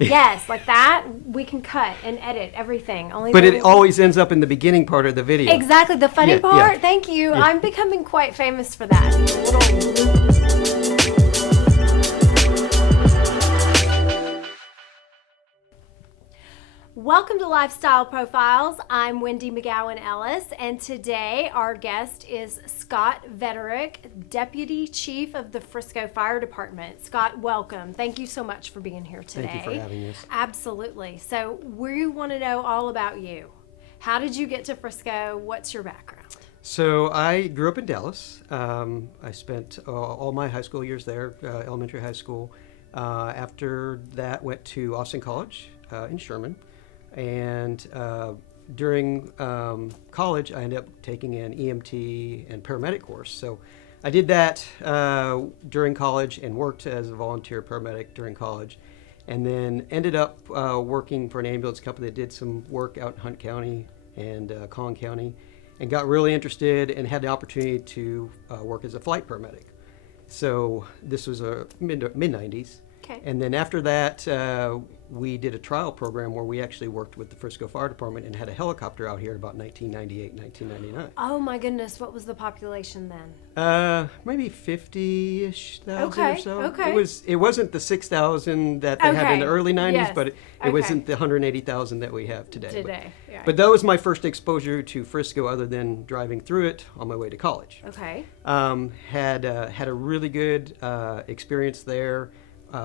Yes, like that, we can cut and edit everything. Only But it always ends up in the beginning part of the video. Exactly, the funny part. Yeah. Thank you. Yeah. I'm becoming quite famous for that. Welcome to Lifestyle Profiles. I'm Wendy McGowan Ellis, and today our guest is Scott Vetterick, Deputy Chief of the Frisco Fire Department. Scott, welcome. Thank you so much for being here today. Thank you for having us. Absolutely. So we want to know all about you. How did you get to Frisco? What's your background? So I grew up in Dallas. I spent all my high school years there, elementary, high school. After that, went to Austin College in Sherman. And during college, I ended up taking an EMT and paramedic course. So I did that during college and worked as a volunteer paramedic during college. And then ended up working for an ambulance company that did some work out in Hunt County and Collin County, and got really interested and had the opportunity to work as a flight paramedic. So this was a mid-90s. Okay. And then after that, we did a trial program where we actually worked with the Frisco Fire Department and had a helicopter out here in about 1998, 1999. Oh my goodness, what was the population then? Maybe 50-ish thousand Okay, or so. okay. It wasn't the 6,000 that they had in the Okay, early 90s, yes, but it okay. wasn't the 180,000 that we have today. Today, yeah. But that was my first exposure to Frisco, other than driving through it on my way to college. Okay. Had a really good experience there.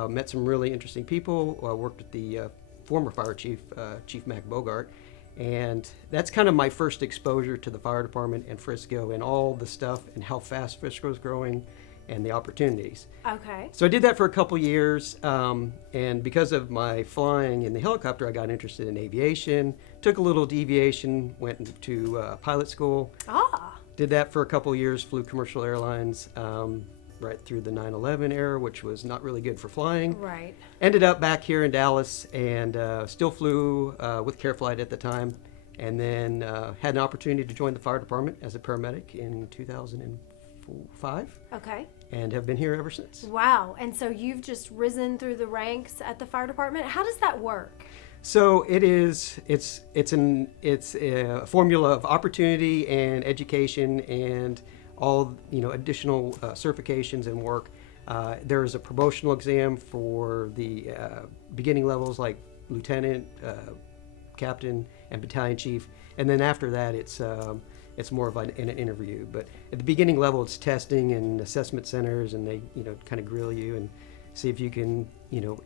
Met some really interesting people. Worked with the former fire chief, Chief Mac Bogart, and that's kind of my first exposure to the fire department and Frisco and all the stuff and how fast Frisco is growing and the opportunities. Okay. So I did that for a couple years, and because of my flying in the helicopter, I got interested in aviation. Took a little deviation, went to pilot school. Ah. Did that for a couple years, flew commercial airlines. Right through the 9/11 era, which was not really good for flying. Right. Ended up back here in Dallas and still flew with CareFlight at the time, and then had an opportunity to join the fire department as a paramedic in 2005, Okay. and have been here ever since. Wow. And so you've just risen through the ranks at the fire department. How does that work? So it's a formula of opportunity and education and all additional certifications and work. There is a promotional exam for the beginning levels like lieutenant, captain, and battalion chief, and then after that it's more of an interview. But at the beginning level, it's testing and assessment centers, and they kind of grill you and see if you can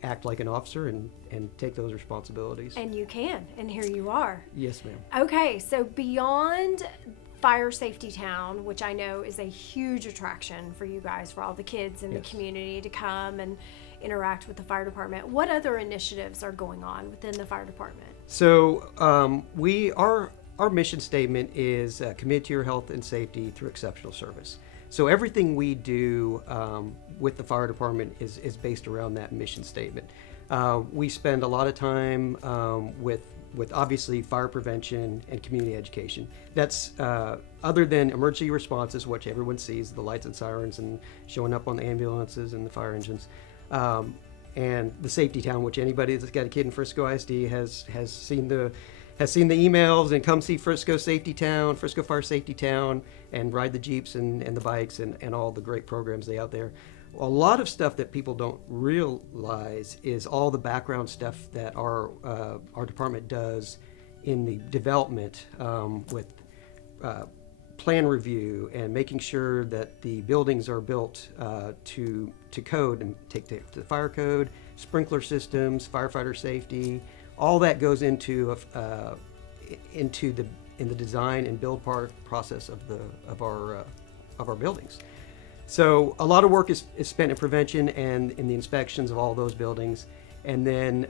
act like an officer and take those responsibilities. And you can, and here you are. Yes, ma'am. Okay, so beyond Fire Safety Town, which I know is a huge attraction for you guys, for all the kids in the Yes. community to come and interact with the fire department, what other initiatives are going on within the fire department? So our mission statement is committed to your health and safety through exceptional service. So everything we do with the fire department is based around that mission statement. We spend a lot of time with obviously fire prevention and community education. That's other than emergency responses, which everyone sees, the lights and sirens and showing up on the ambulances and the fire engines, and the safety town, which anybody that's got a kid in Frisco ISD has seen the emails and come see Frisco Safety Town, Frisco Fire Safety Town, and ride the Jeeps and the bikes and all the great programs they out there. A lot of stuff that people don't realize is all the background stuff that our department does in the development with plan review and making sure that the buildings are built to code and take to the fire code, sprinkler systems, firefighter safety. All that goes into the design and build process of our buildings. So a lot of work is spent in prevention and in the inspections of all those buildings, and then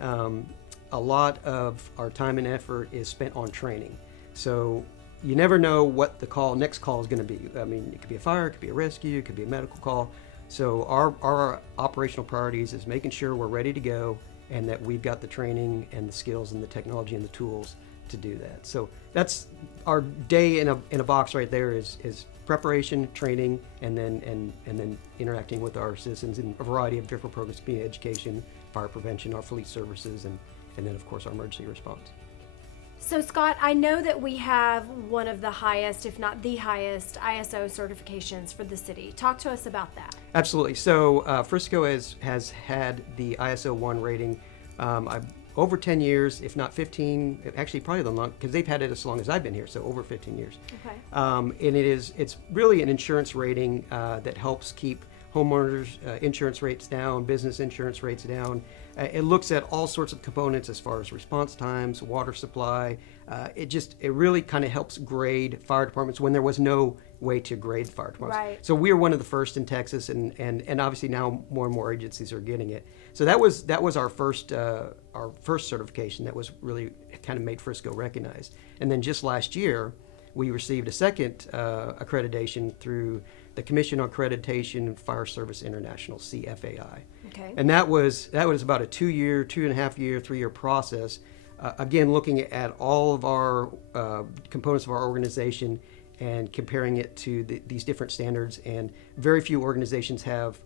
a lot of our time and effort is spent on training. So you never know what the next call is going to be. I mean, it could be a fire, it could be a rescue, it could be a medical call. So our operational priorities is making sure we're ready to go and that we've got the training and the skills and the technology and the tools to do that. So that's our day in a box right there is preparation, training, and then interacting with our citizens in a variety of different programs, community education, fire prevention, our fleet services, and then of course our emergency response. So Scott, I know that we have one of the highest, if not the highest, ISO certifications for the city. Talk to us about that. Absolutely. So Frisco has had the ISO 1 rating over 10 years, if not 15, actually probably the long, because they've had it as long as I've been here, so over 15 years. Okay. And it's really an insurance rating that helps keep homeowners insurance rates down, business insurance rates down. It looks at all sorts of components as far as response times, water supply. It really kind of helps grade fire departments when there was no way to grade fire departments. Right. So we are one of the first in Texas, and obviously now more and more agencies are getting it. So that was our first certification that was really kind of made Frisco recognized. And then just last year, we received a second accreditation through the Commission on Accreditation Fire Service International, CFAI. Okay. And that was about a 2-year, 2.5-year, 3-year process. Again, looking at all of our components of our organization and comparing it to these different standards. And very few organizations have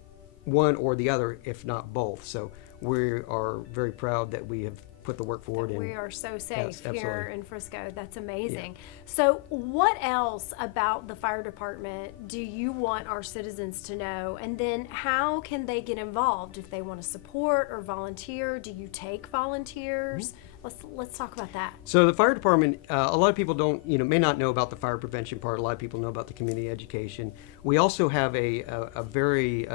one or the other, if not both. So we are very proud that we have put the work forward. We are so safe Yes, here absolutely. in Frisco. That's amazing. So what else about the fire department do you want our citizens to know? And then how can they get involved if they want to support or volunteer? Do you take volunteers? Let's talk about that. So the fire department, a lot of people may not know about the fire prevention part. A lot of people know about the community education. We also have a very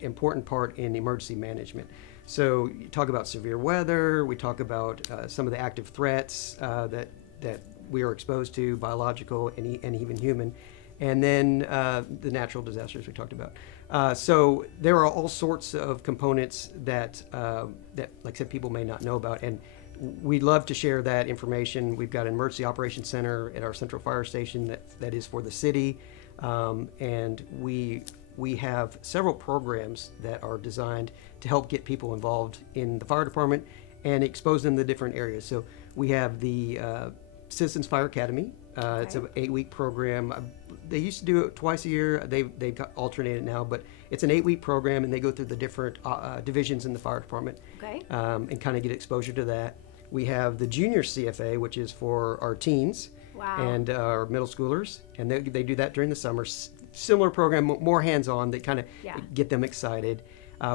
important part in emergency management. So you talk about severe weather. We talk about some of the active threats that we are exposed to, biological and even human, and then the natural disasters we talked about. So there are all sorts of components that, like I said, people may not know about, and we'd love to share that information. We've got an emergency operations center at our central fire station that is for the city, and we have several programs that are designed to help get people involved in the fire department and expose them to different areas. So we have the Citizens Fire Academy. It's an 8-week program. They used to do it twice a year. They've got alternated now, but it's an 8-week program, and they go through the different divisions in the fire department, and kind of get exposure to that. We have the Junior CFA, which is for our teens and our middle schoolers, and they do that during the summer. Similar program, more hands-on, that kind of get them excited.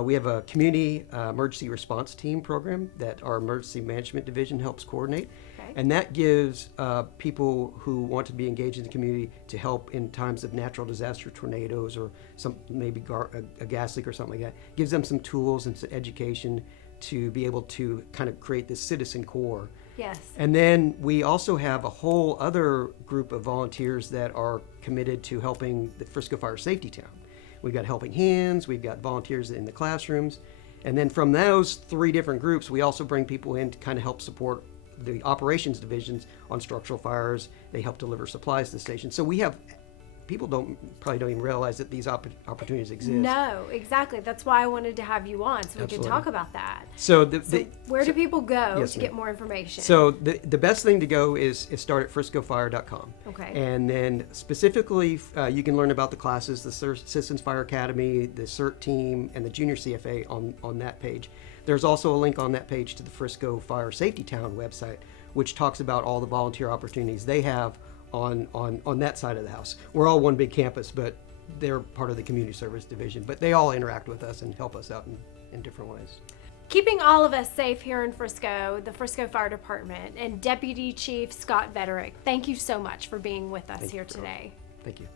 We have a community emergency response team program that our emergency management division helps coordinate. And that gives people who want to be engaged in the community to help in times of natural disaster, tornadoes, or maybe a gas leak or something like that. Gives them some tools and some education to be able to kind of create this citizen core. Yes. And then we also have a whole other group of volunteers that are committed to helping the Frisco Fire Safety Town. We've got helping hands, we've got volunteers in the classrooms, and then from those 3 different groups, we also bring people in to kind of help support the operations divisions on structural fires. They help deliver supplies to the station. So we have, people probably don't even realize that these opportunities exist. No, exactly. That's why I wanted to have you on, so we could talk about that. So, where do people go Yes, to ma'am. get more information? So the best thing to go is start at friscofire.com. Okay. And then specifically, you can learn about the classes, the Citizens Fire Academy, the CERT team, and the Junior CFA on that page. There's also a link on that page to the Frisco Fire Safety Town website, which talks about all the volunteer opportunities they have on that side of the house. We're all one big campus, but they're part of the community service division. But they all interact with us and help us out in different ways. Keeping all of us safe here in Frisco, the Frisco Fire Department, and Deputy Chief Scott Vetterick, thank you so much for being with us here today. Thank you.